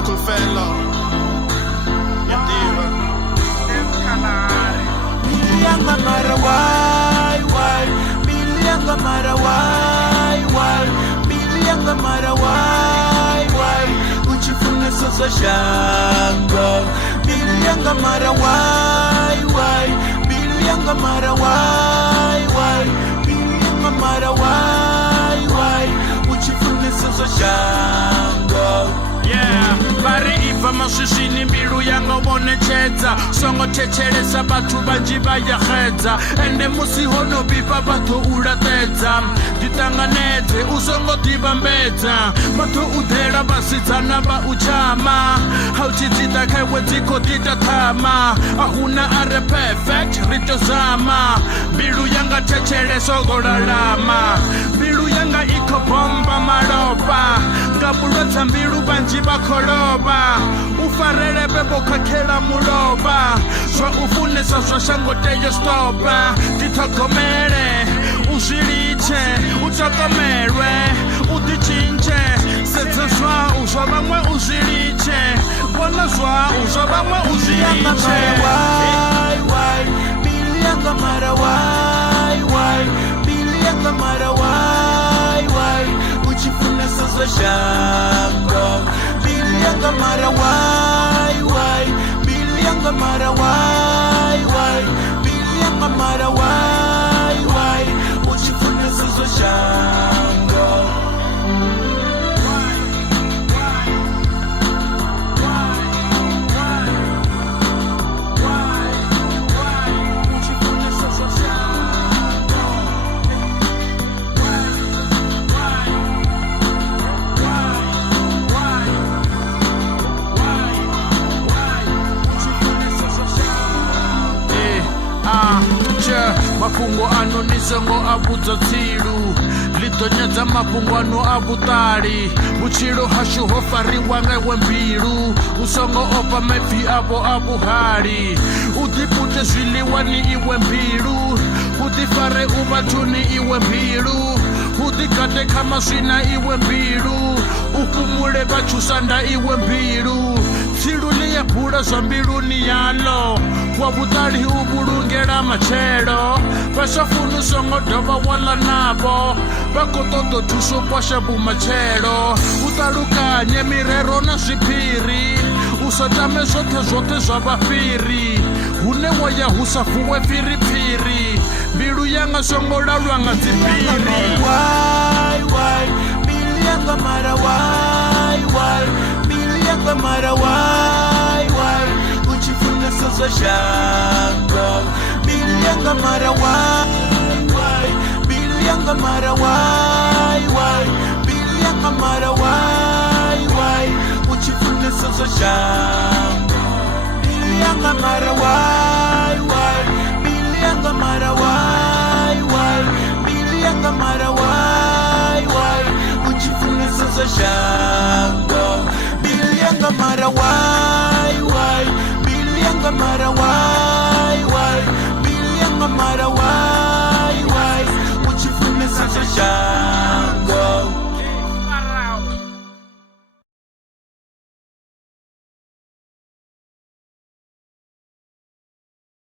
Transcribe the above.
Rockefeller. Yadiva. Bilianga mara why Bilianga mara why Bilianga mara why Uchifune sasa shanga Bilianga mara why Bilianga mara why Bilianga mara why Uchifune sasa shanga. Yeah, bari iva maswishini mbilu yanga ubonecheza songo chechelesa batu banji bayahedza ende musi hono biba batu ulatedza ditanganedze usongo dibambedza batu udhela basitsana ba uchama hauchitita kewe dziko ditatama ahuna are perfect ritozama mbilu yanga checheleso golalama mbilu yanga iko bomba malopa ngabulotsa mbilu banji bakoloba ufarele bebo kakela muloba zwa ufunesa zwa shango teyo stopa titogomele uziliche utogomelwe udichinche setsa zwa uzwa bamwe uziliche bona zwa uzwa bamwe uziliche why Bilianga mara why Bilianga mara why Uchifune sasa shanga Bilianga mara why Bilianga mara why Bilianga mara why Uchifune sasa shanga. Mapungo ano nisongo abudza tsilu litonyadza mapungo ano abutali buchilo hashu hofariwa ngewe mbilu usongo opa maipfi apo abuhali udipute zwiliwa ni iwe mbilu udifare ubathuni iwe mbilu udikate kama swina iwe mbilu ukumule bachusanda iwe mbilu tsilu liyabula zwa mbiluni yalo wabutali ubulungela machelo basafunu songo dova wala nabo bakototo tusopasha bumachelo utalukanye mirero na zwipiri usatame zote zwa bafiri hune waya husafuwe firipiri mbilu yanga songo lalwa nga dzipiri why Bilianga mara why Bilianga mara why Uchifune sasa shanga Bilianga mara why Bilianga mara why Bilianga mara why Uchifune sasa shanga Bilianga mara why Bilianga mara why Bilianga mara why Uchifune sasa shanga Bilianga mara why Bilianga mara why